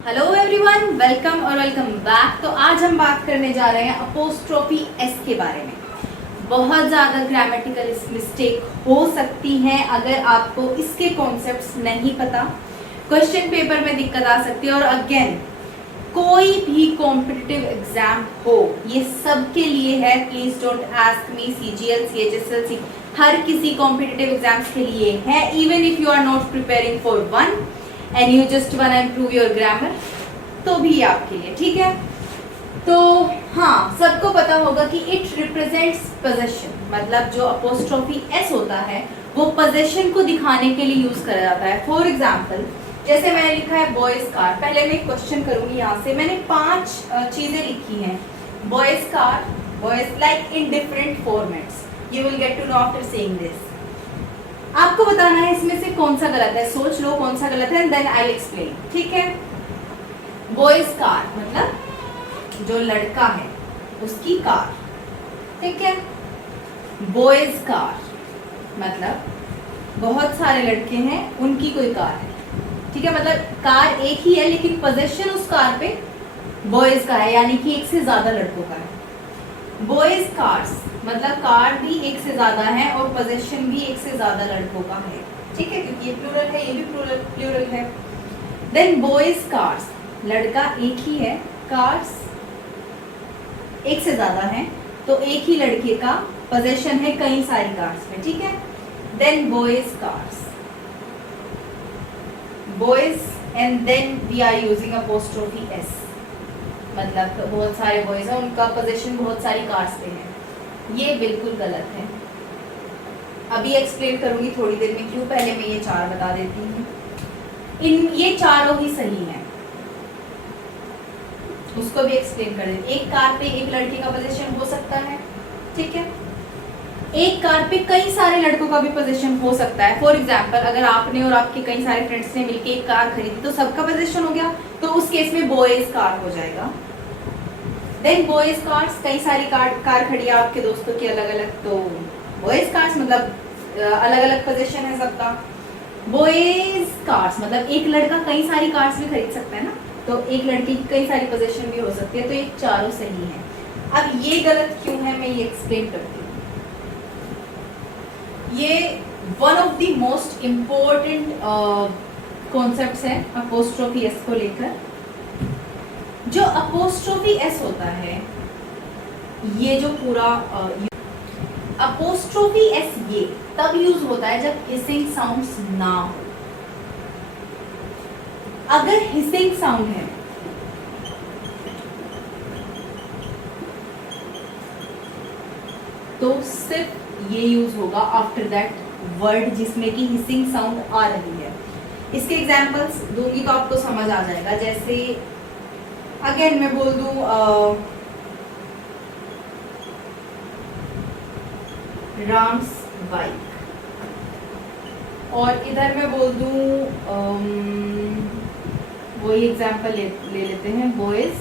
Hello everyone, welcome और welcome back. तो आज हम बात करने जा रहे हैं अपोस्ट्रोफी एस के बारे में। बहुत ज़्यादा ग्रामेटिकल मिस्टेक हो सकती हैं अगर आपको इसके कॉन्सेप्ट्स नहीं पता। क्वेश्चन पेपर में दिक्कत आ सकती है। और अगेन, कोई भी कॉम्पिटिटिव एग्जाम हो, ये सब के लिए है। Please don't ask me. CGL, CHSL, हर किसी कॉम्पिटिटिव एग्जाम्स के लिए है। Even if you are not preparing for one and you just want to improve your grammar, तो भी आपके लिए ठीक है। तो हाँ, सबको पता होगा कि इट रिप्रेजेंट्स पोजेशन, मतलब जो अपोस्ट्रोफी एस होता है वो पोजेशन को दिखाने के लिए यूज करा जाता है। फॉर एग्जाम्पल, जैसे मैंने लिखा है बॉयज कार। पहले मैं एक क्वेश्चन करूंगी यहाँ से। मैंने 5 चीजें लिखी हैं। Boys car, boys like in different formats. You will get to know after saying this. आपको बताना है इसमें से कौन सा गलत है। सोच लो कौन सा गलत है, देन आई एक्सप्लेन। ठीक है। बॉयज कार मतलब जो लड़का है उसकी कार, ठीक है। बॉयज कार मतलब बहुत सारे लड़के हैं, उनकी कोई कार है, ठीक है। मतलब कार एक ही है लेकिन पोजेशन उस कार पे बॉयज का है, यानी कि एक से ज्यादा लड़कों का है। बॉयज कार्स मतलब कार भी एक से ज्यादा है और पोजेशन भी एक से ज्यादा लड़कों का है, ठीक है, क्योंकि ये प्लूरल है, ये भी प्लूरल है। देन बॉयज कार्स, लड़का एक ही है, कार्स एक से ज्यादा है, तो एक ही लड़के का पोजेशन है कई सारी कार्स में, ठीक है। Then boys cars, boys and then we are using apostrophe S, मतलब बहुत सारे बॉयज हैं, उनका पोजीशन बहुत सारी कार्स पे है। ये बिल्कुल गलत है। अभी एक्सप्लेन करूंगी थोड़ी देर में क्यों। पहले मैं ये 4 बता देती हूँ। ये चारों ही सही हैं, उसको भी एक्सप्लेन कर देती। एक कार पे एक लड़के का पोजीशन हो सकता है, ठीक है। एक कार पे कई सारे लड़कों का भी पोजीशन हो सकता है। फॉर एग्जाम्पल, अगर आपने और आपके कई सारे फ्रेंड्स ने मिलकर एक कार खरीदी तो सबका पोजीशन हो गया, तो उस केस में बॉयज कार हो जाएगा। देन बॉयज कार्स, कई सारी कार खड़ी है आपके दोस्तों की अलग अलग, तो बॉयज कार्स मतलब अलग अलग पोजीशन है सबका। बॉयज कार्स मतलब एक लड़का कई सारी कार्स भी खरीद सकता है ना, तो एक लड़के की कई सारी पोजीशन भी हो सकती है। तो ये चारों सही है। अब ये गलत क्यों है, मैं ये एक्सप्लेन करती हूँ। ये one of the most important concepts है अपोस्ट्रोफी एस को लेकर। जो अपोस्ट्रोफी एस होता है, ये जो पूरा अपोस्ट्रोफी एस ये तब यूज होता है जब हिसिंग साउंड्स ना हो। अगर हिसिंग साउंड है तो सिर्फ ये यूज होगा आफ्टर दैट वर्ड जिसमें कि हिसिंग साउंड आ रही है। इसके एग्जांपल्स दूंगी तो आपको समझ आ जाएगा। जैसे अगेन मैं बोल दूं राम्स बाइक, और इधर मैं बोल दूं वही एग्जांपल ले लेते हैं, बॉयज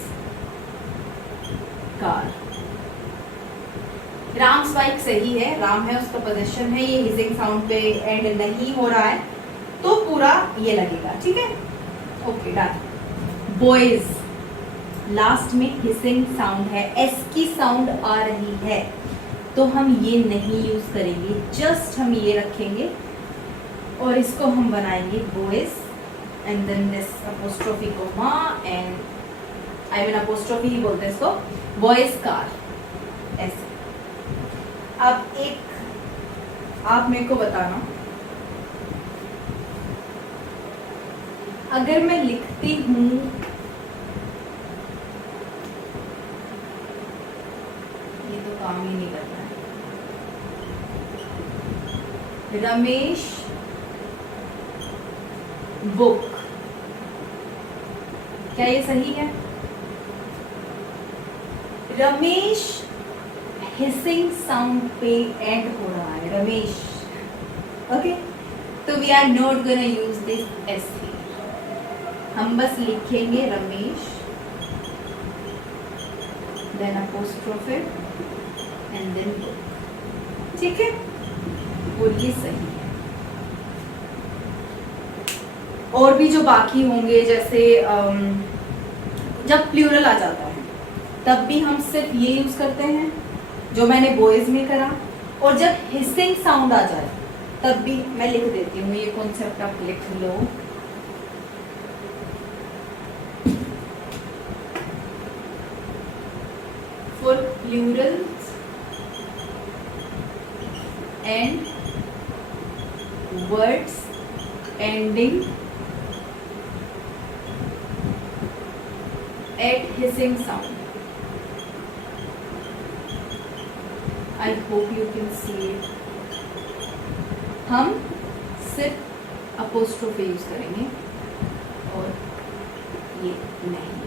कार। राम्स बाइक सही है, राम है उसका पोजीशन है, ये हिसिंग साउंड पे एंड नहीं हो रहा है, तो पूरा ये लगेगा, ठीक है। Okay, done. बॉयज लास्ट में हिसिंग साउंड है, एस की साउंड आ रही है, तो हम ये नहीं यूज करेंगे, जस्ट हम ये रखेंगे और इसको हम बनाएंगे boys and then this apostrophe comma and I mean apostrophe ही बोलते हैं इसको, बॉयज कार, ऐसे। अब एक आप मेरे को बताना, अगर मैं लिखती हूं काम ही नहीं करता है, रमेश बुक, क्या ये सही है? रमेश हिसिंग साउंड पे एंड हो रहा है, रमेश। ओके, तो we are not gonna use this S, हम बस लिखेंगे Ramesh then apostrophe and then book, ठीक है। और ये सही है। और भी जो बाकी होंगे, जैसे जब प्लूरल आ जाता है तब भी हम सिर्फ ये यूज करते हैं जो मैंने बॉयज में करा, और जब हिसिंग साउंड आ जाए तब भी मैं लिख देती हूँ, ये कॉन्सेप्ट आप लिख लो। For plurals and words ending at hissing sound. I hope you can see it. हम सिर्फ अपोस्ट्रोफी यूज करेंगे और ये नहीं,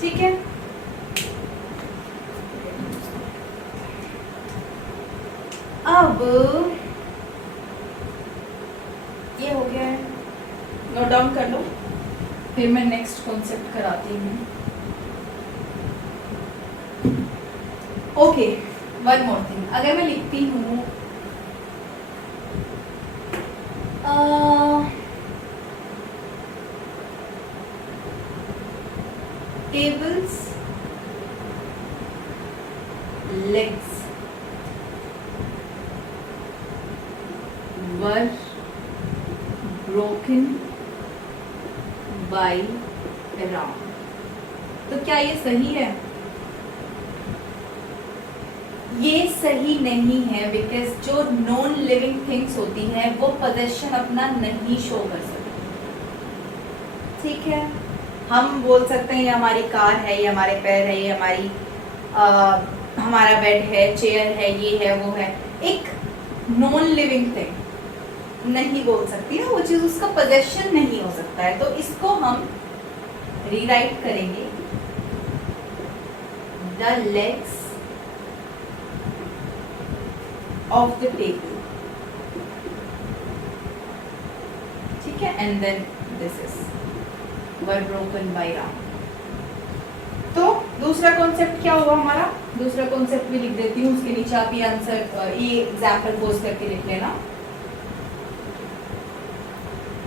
ठीक है। अब ये हो गया है, नोट डाउन कर लो, फिर मैं नेक्स्ट कॉन्सेप्ट कराती हूँ। ओके, वन मोर थिंग, अगर मैं लिखती हूँ tables legs were broken by around, तो क्या ये सही है? ये सही नहीं है, बिकॉज जो नॉन लिविंग थिंग्स होती हैं वो पोजेशन अपना नहीं शो कर सकती, ठीक है। हम बोल सकते हैं ये हमारी कार है, ये हमारे पैर है, ये हमारी हमारा बेड है, चेयर है, ये है, वो है। एक नॉन लिविंग थिंग नहीं बोल सकती है, वो चीज उसका पोजेशन नहीं हो सकता है, तो इसको हम रीराइट करेंगे, the legs of the table, ठीक है, and then this is were broken by round. तो दूसरा कॉन्सेप्ट क्या हुआ हमारा? दूसरा कॉन्सेप्ट भी लिख देती हूँ, उसके नीचे आप ये आंसर, ये एग्जाम्पल पोस्ट करके लिख लेना।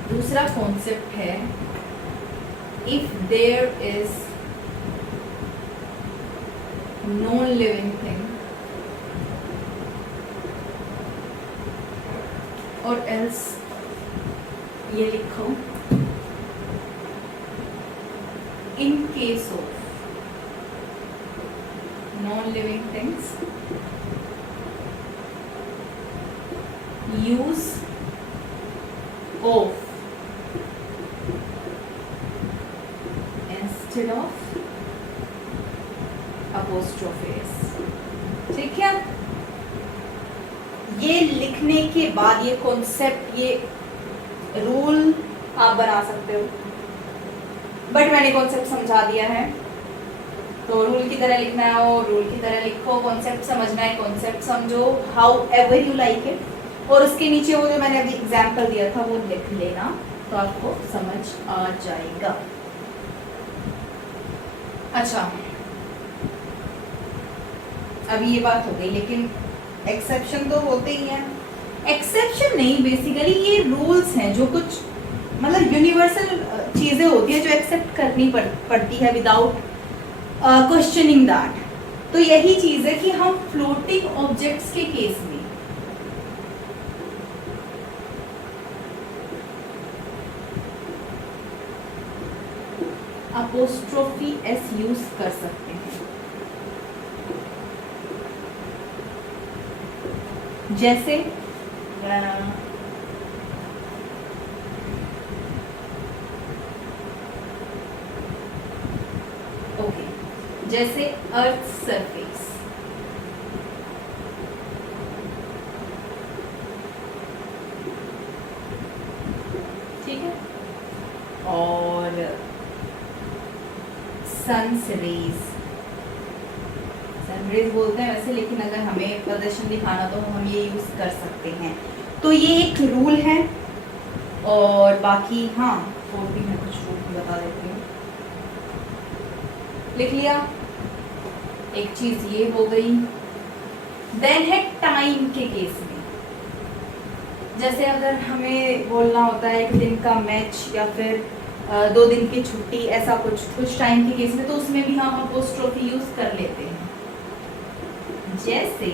दूसरा कॉन्सेप्ट है, if there is non living thing और एल्स, ये लिखो, in case of non living things use of instead of apostrophes, ठीक है। ये लिखने के बाद ये कॉन्सेप्ट, ये रूल आप बना सकते हो, बट मैंने कॉन्सेप्ट समझा दिया है, तो रूल की तरह लिखना है और रूल की तरह लिखो, कॉन्सेप्ट समझना है, कॉन्सेप्ट समझो, how ever you like it, और उसके नीचे वो जो मैंने अभी एग्जाम्पल दिया था वो लिख लेना, तो आपको समझ आ जाएगा। अच्छा, अभी ये बात हो गई, लेकिन एक्सेप्शन तो होते ही हैं। एक्सेप्शन नहीं, बेसिकली ये रूल्स हैं जो कुछ मतलब यूनिवर्सल चीजें होती है जो एक्सेप्ट करनी पड़ती है विदाउट क्वेश्चनिंग दैट। तो यही चीज है कि हम फ्लोटिंग ऑब्जेक्ट्स के केस में अपोस्ट्रोफी एस यूज कर सकते हैं, जैसे ओके, जैसे अर्थ सरफेस, ठीक है, और सन्स रेज, सनरेज बोलते हैं वैसे, लेकिन अगर हमें प्रदर्शन दिखाना तो हम ये यूज कर सकते हैं। तो ये एक रूल है, और बाकी हाँ और भी मैं कुछ रूल भी बता देती हूँ। लिख लिया, एक चीज ये हो गई। देन है टाइम के केस में, जैसे अगर हमें बोलना होता है 1 दिन का मैच या फिर 2 दिन की छुट्टी, ऐसा कुछ टाइम के केस में, तो उसमें भी हम अपोस्ट्रोफी यूज कर लेते हैं। जैसे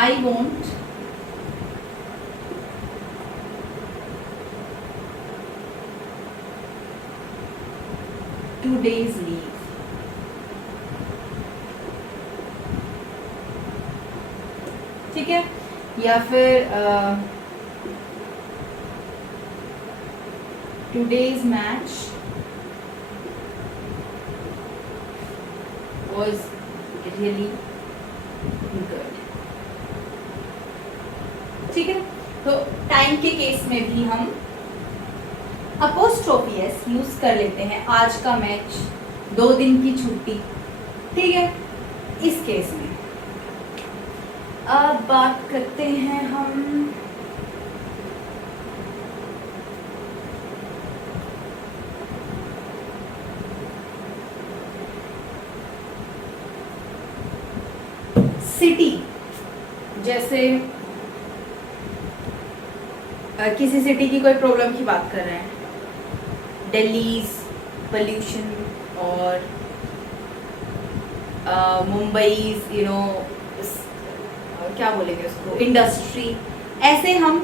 I want two days leave, ठीक है। या फिर today's match was really good, ठीक है। तो टाइम के केस में भी हम अपोस्ट्रोफी एस यूज कर लेते हैं। आज का मैच, 2 दिन की छुट्टी, ठीक है, इस केस में। अब बात करते हैं हम सिटी। जैसे किसी सिटी की कोई प्रॉब्लम की बात कर रहे हैं, दिल्लीज पोल्यूशन और मुंबईज क्या बोलेंगे उसको, इंडस्ट्री। ऐसे हम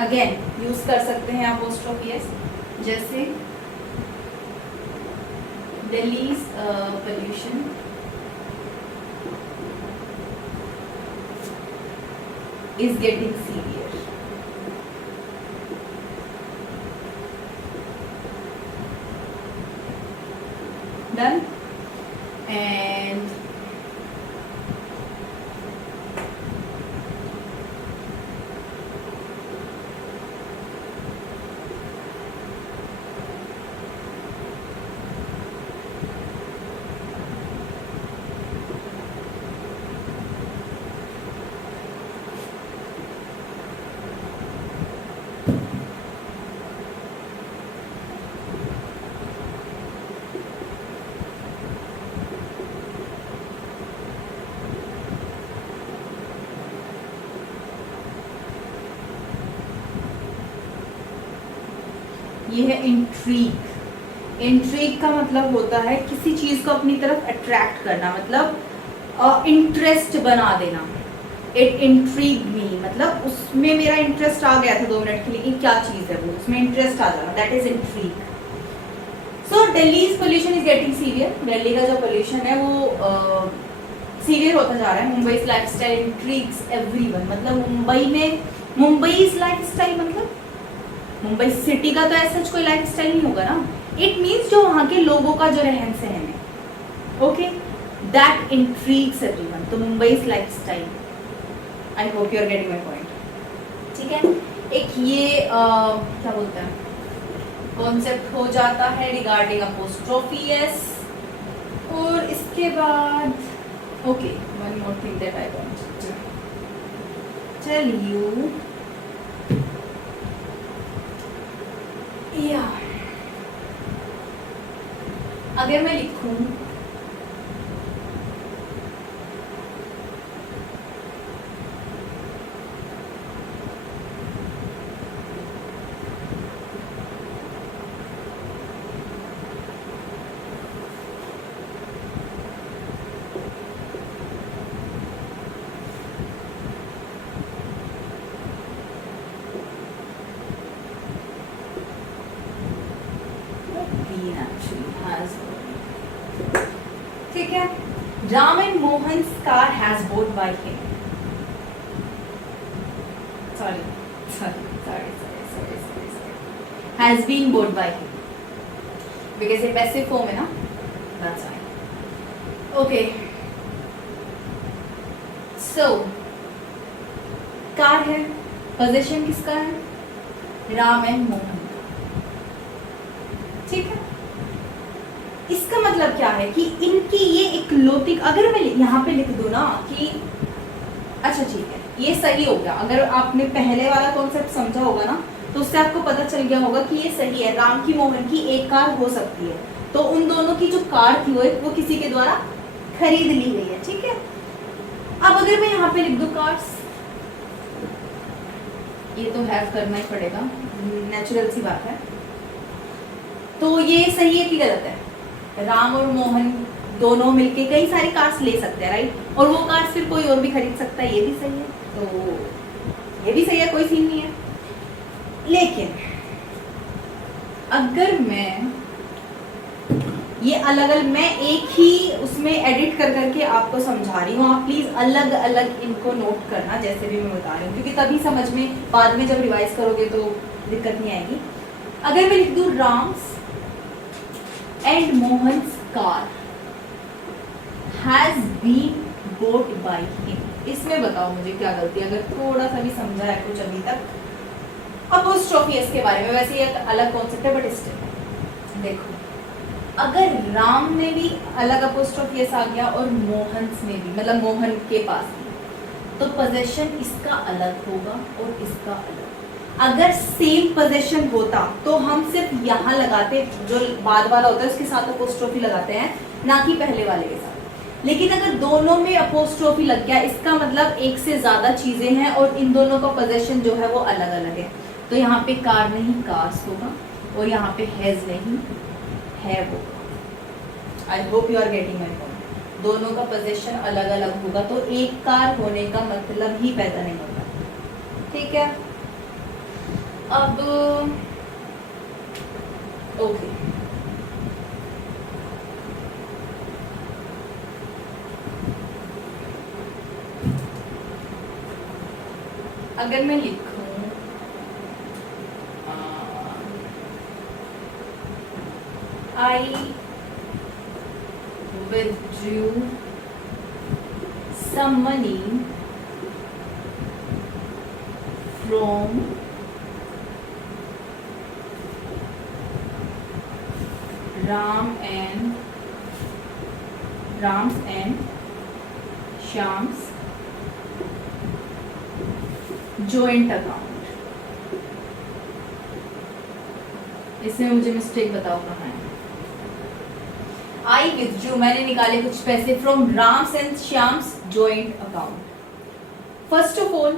अगेन यूज कर सकते हैं अपोस्ट्रोफी एस। जैसे Delhi's pollution is getting severe. Done. And ये है इंट्रीग। इंट्रीग का मतलब होता है किसी चीज को अपनी तरफ अट्रैक्ट करना, मतलब इंटरेस्ट बना देना। इट इंट्रीग मी, मतलब उसमें मेरा इंटरेस्ट आ गया था 2 मिनट के लिए कि क्या चीज है वो, उसमें इंटरेस्ट आ जाना, that is intrigue. So Delhi's pollution is getting severe. Delhi का जो पोल्यूशन है वो सीवियर होता जा रहा है। मुंबईज लाइफस्टाइल इंट्रीग्स एवरीवन, मतलब मुंबईज लाइफस्टाइल मतलब मुंबई सिटी का तो ऐसा कोई लाइफस्टाइल नहीं होगा ना। इट मीन्स जो वहां के लोगों का जो रहन सहन है, ओके, दैट इंट्रीग्स एवरीवन। तो Mumbai's lifestyle, I hope you are getting my point, ठीक है। एक ये क्या बोलते हैं, कॉन्सेप्ट हो जाता है रिगार्डिंग अपोस्ट्रोफी एस। और इसके बाद okay, one more thing that I want to tell you. या अगर मैं लिखूं ठीक है, Ram and Mohan's car has bought by him. Sorry. Has been bought by him. Because ये passive form है ना, that's why. Okay. So, car है, possession किसका है? राम एंड मोहन, ठीक है। इसका मतलब क्या है कि इनकी ये इकलौती, अगर मैं यहाँ पे लिख दूं ना कि अच्छा ठीक है, ये सही हो गया। अगर आपने पहले वाला कॉन्सेप्ट समझा होगा ना, तो उससे आपको पता चल गया होगा कि ये सही है, राम की मोहन की एक कार हो सकती है। तो उन दोनों की जो कार थी वो किसी के द्वारा खरीद ली गई है, ठीक है। अब अगर मैं यहाँ पे लिख दूं कार्स, ये तो हैव करना ही पड़ेगा, नेचुरल सी बात है। तो ये सही है कि गलत है? राम और मोहन दोनों मिलके कई सारी कार्स ले सकते हैं, राइट? और वो कार्स फिर कोई और भी खरीद सकता है, ये भी सही है। तो ये भी सही है, कोई सीन नहीं है। लेकिन अगर मैं ये अलग अलग, मैं एक ही उसमें एडिट कर करके आपको समझा रही हूँ, आप प्लीज अलग अलग इनको नोट करना जैसे भी मैं बता रही हूँ, क्योंकि तभी समझ में, बाद में जब रिवाइज करोगे तो दिक्कत नहीं आएगी। अगर मैं लिख दूं Ram's and Mohan's car has been bought by him, इसमें बताओ मुझे क्या गलती है, अगर थोड़ा सा भी समझा है कुछ अभी तक। अपोस्ट्रोफी इसके बारे में, वैसे ये एक अलग कॉन्सेप्ट है, बट स्टिल देखो, अगर राम में भी अलग अपोस्ट्रोफी एस आ गया और मोहन्स में भी, मतलब मोहन के पास भी, तो पोजेशन इसका अलग होगा और इसका अलग। अगर सेम पोजेशन होता तो हम सिर्फ यहाँ लगाते, जो बाद वाला होता है उसके साथ अपोस्ट्रोफी लगाते हैं, ना कि पहले वाले के साथ। लेकिन अगर दोनों में अपोस्ट्रोफी लग गया, इसका मतलब एक से ज्यादा चीजें हैं और इन दोनों का पोजेशन जो है वो अलग अलग है। तो यहाँ पे कार नहीं कार्स होगा, और यहाँ पे हैज नहीं है वो। I hope you are getting my point. दोनों का पोजीशन अलग अलग होगा, तो एक कार होने का मतलब ही पैदा नहीं होता। ठीक है, अब ओके, अगर मैं लिखूं I withdrew some money from Ram's and Shyam's joint account। इसमें मुझे मिस्टेक बताओ कहाँ है। आई विथड्रू, मैंने निकाले कुछ पैसे from Ram's and Shyam's joint account. First of all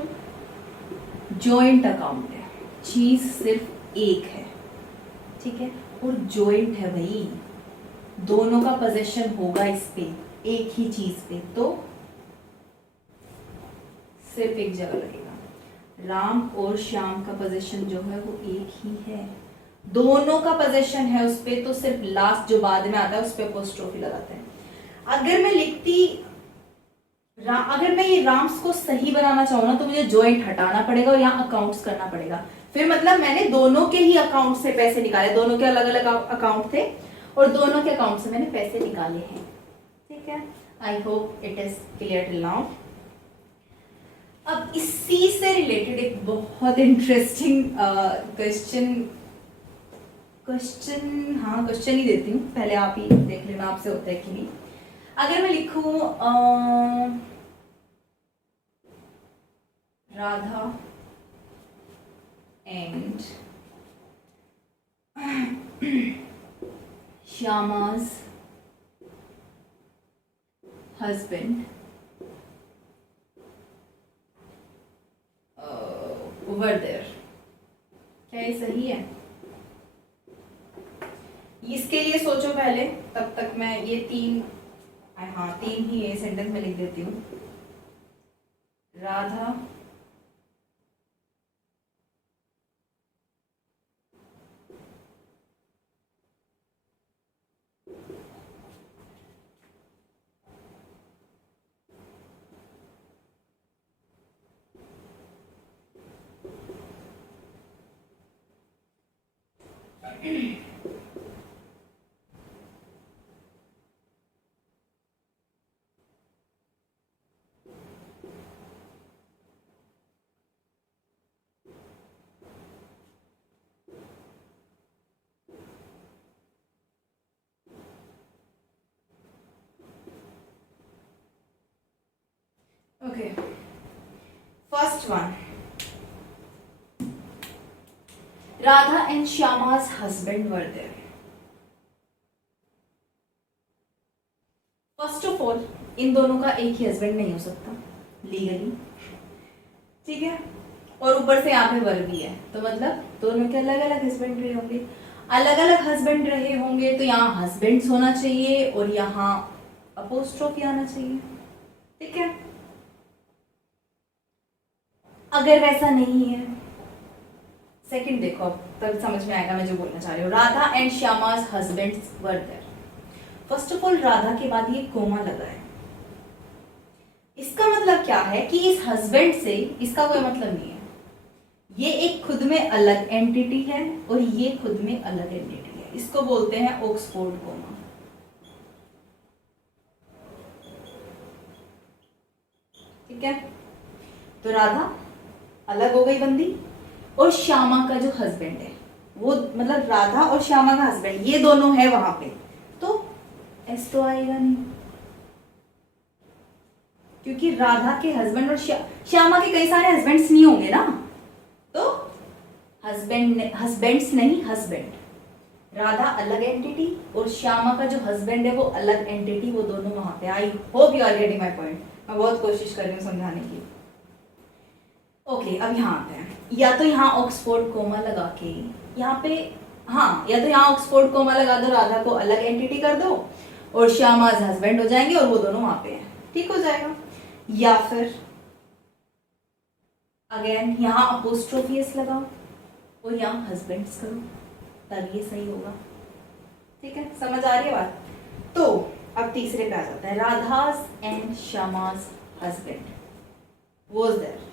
joint account है, चीज सिर्फ एक है, ठीक है, और जॉइंट है भाई, दोनों का पोजेशन होगा इस पे, एक ही चीज पे, तो सिर्फ एक जगह लगेगा। राम और श्याम का पोजेशन जो है वो एक ही है, दोनों का पोजेशन है उस पे, तो सिर्फ लास्ट जो बाद में आता है उस पे अपोस्ट्रोफी लगाते हैं। अगर मैं लिखती अगर मैं ये राम्स को सही बनाना चाहूँ ना, तो मुझे जॉइंट हटाना पड़ेगा और यहाँ अकाउंट्स करना पड़ेगा। फिर मतलब मैंने दोनों के ही अकाउंट से पैसे निकाले, दोनों के अलग अलग अकाउंट थे और दोनों के अकाउंट से मैंने पैसे निकाले हैं। ठीक है, I hope it is clear till now. अब इसी से रिलेटेड एक बहुत इंटरेस्टिंग क्वेश्चन ही देती हूँ, पहले आप ही देख लेना आपसे होता है कि नहीं। अगर मैं लिखूं Radha and Shyama's husband over there, क्या ये सही है? इसके लिए सोचो पहले, तब तक मैं ये तीन ही ये सेंटेंस में लिख देती हूँ। Radha Okay, first one, Radha and Shyama's husband were there. First of all, इन दोनों का एक ही हस्बैंड नहीं हो सकता लीगली, ठीक है। और ऊपर से यहाँ पे वर भी है, तो मतलब दोनों के अलग अलग हस्बैंड रहे होंगे। अलग अलग हस्बैंड रहे होंगे तो यहाँ हस्बैंड्स होना चाहिए और यहाँ अपोस्ट्रोफी आना चाहिए, ठीक है। अगर वैसा नहीं है, सेकंड देखो, अब तब समझ में आएगा मैं जो बोलना चाह रही हूँ। Radha and Shyama's husbands were there। First of all Radha के बाद ये कोमा लगा है, इसका मतलब क्या है कि इस हस्बैंड से इसका कोई मतलब नहीं है। ये एक खुद में अलग एंटिटी है और ये खुद में अलग एंटिटी है, इसको बोलते हैं ऑक्सफोर्ड कोमा। ठीक है, तो राधा अलग हो गई बंदी, और श्यामा का जो हस्बैंड है वो, मतलब राधा और श्यामा का हस्बैंड, ये दोनों है वहां पे, तो एस तो आएगा नहीं, क्योंकि राधा के हस्बैंड और श्यामा के कई सारे हस्बैंड्स नहीं होंगे ना, तो हस्बैंड्स नहीं, हस्बैंड। राधा अलग एंटिटी और श्यामा का जो हस्बैंड है वो अलग एंटिटी, वो दोनों वहां पे। I hope you are getting my point. मैं बहुत कोशिश कर रही हूँ समझाने की। ओके, अब यहाँ आते हैं। या तो यहाँ ऑक्सफोर्ड कोमा लगा के यहाँ पे, हाँ, या तो यहाँ ऑक्सफोर्ड कोमा लगा दो, राधा को अलग एंटिटी कर दो और श्यामा हस्बैंड हो जाएंगे और वो दोनों वहां पे हैं, ठीक हो जाएगा। या फिर अगेन यहाँ अपोस्ट्रोफी एस लगाओ और यहाँ हस्बैंड्स करो, तब ये सही होगा। ठीक है, समझ आ रही है बात। तो अब तीसरे पे आ जाता है। Radha's and Shyama's husband was there.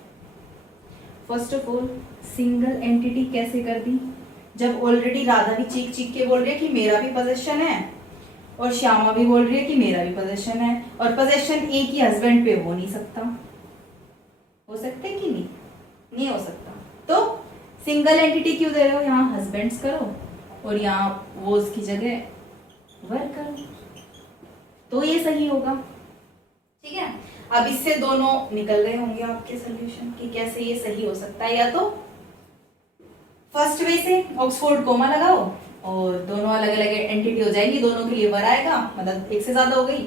First of all single entity कैसे कर दी, जब ऑलरेडी राधा भी चीख चीख के बोल रही है कि मेरा भी पोजेशन है और श्यामा भी बोल रही है कि मेरा भी पोजेशन है, और पोजेशन एक ही हस्बैंड पे हो नहीं सकता। हो सकता है कि नहीं? नहीं हो सकता। तो सिंगल एंटिटी क्यों दे रहे हो? यहाँ हस्बैंड्स करो और यहाँ वो उसकी जगह वर्क करो, तो ये सही होगा। ठीक है, अब इससे दोनों निकल रहे होंगे आपके सोल्यूशन कि कैसे ये सही हो सकता है। या तो फर्स्ट वे से ऑक्सफोर्ड कोमा लगाओ और दोनों अलग अलग एंटिटी हो जाएंगी, दोनों के लिए वर आएगा, मतलब एक से ज्यादा हो गई,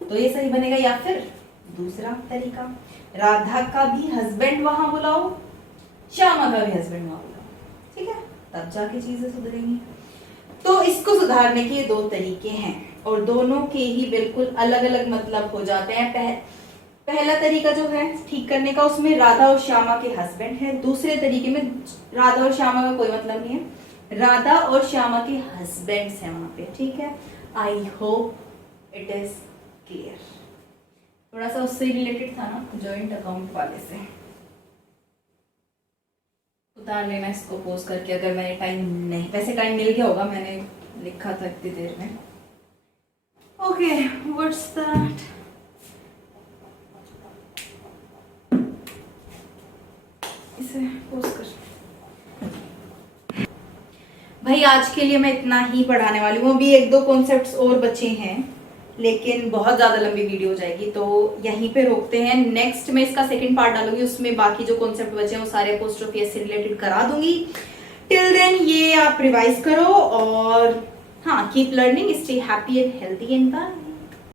तो ये सही बनेगा। या फिर दूसरा तरीका, राधा का भी हस्बैंड वहां बुलाओ, श्यामा का भी हस्बैंड वहां बुलाओ, ठीक है, तब जाके चीजें सुधरेंगी। तो इसको सुधारने के दो तरीके हैं और दोनों के ही बिल्कुल अलग अलग मतलब हो जाते हैं। पहला तरीका जो है ठीक करने का, उसमें राधा और श्यामा के हस्बैंड है। दूसरे तरीके में राधा और श्यामा का कोई मतलब नहीं है, राधा और श्यामा के हस्बैंड्स हैं वहां पे। ठीक है, I hope it is clear. थोड़ा सा उससे रिलेटेड था ना, जॉइंट अकाउंट वाले से। उतार लेना इसको पोस्ट करके, अगर मैंने टाइम नहीं, वैसे टाइम मिल गया होगा, मैंने लिखा था इतनी देर में। Okay, what's that? इसे पोस्ट कर। भाई आज के लिए मैं इतना ही पढ़ाने वाली हूँ। अभी एक दो कॉन्सेप्ट्स और बचे हैं, लेकिन बहुत ज्यादा लंबी वीडियो हो जाएगी, तो यहीं पे रोकते हैं। नेक्स्ट में इसका सेकंड पार्ट डालूंगी, उसमें बाकी जो कॉन्सेप्ट बचे हैं वो सारे अपोस्ट्रोफी एस से रिलेटेड करा दूंगी। टिल देन ये आप रिवाइज करो और हाँ, keep learning, stay happy and healthy and bye.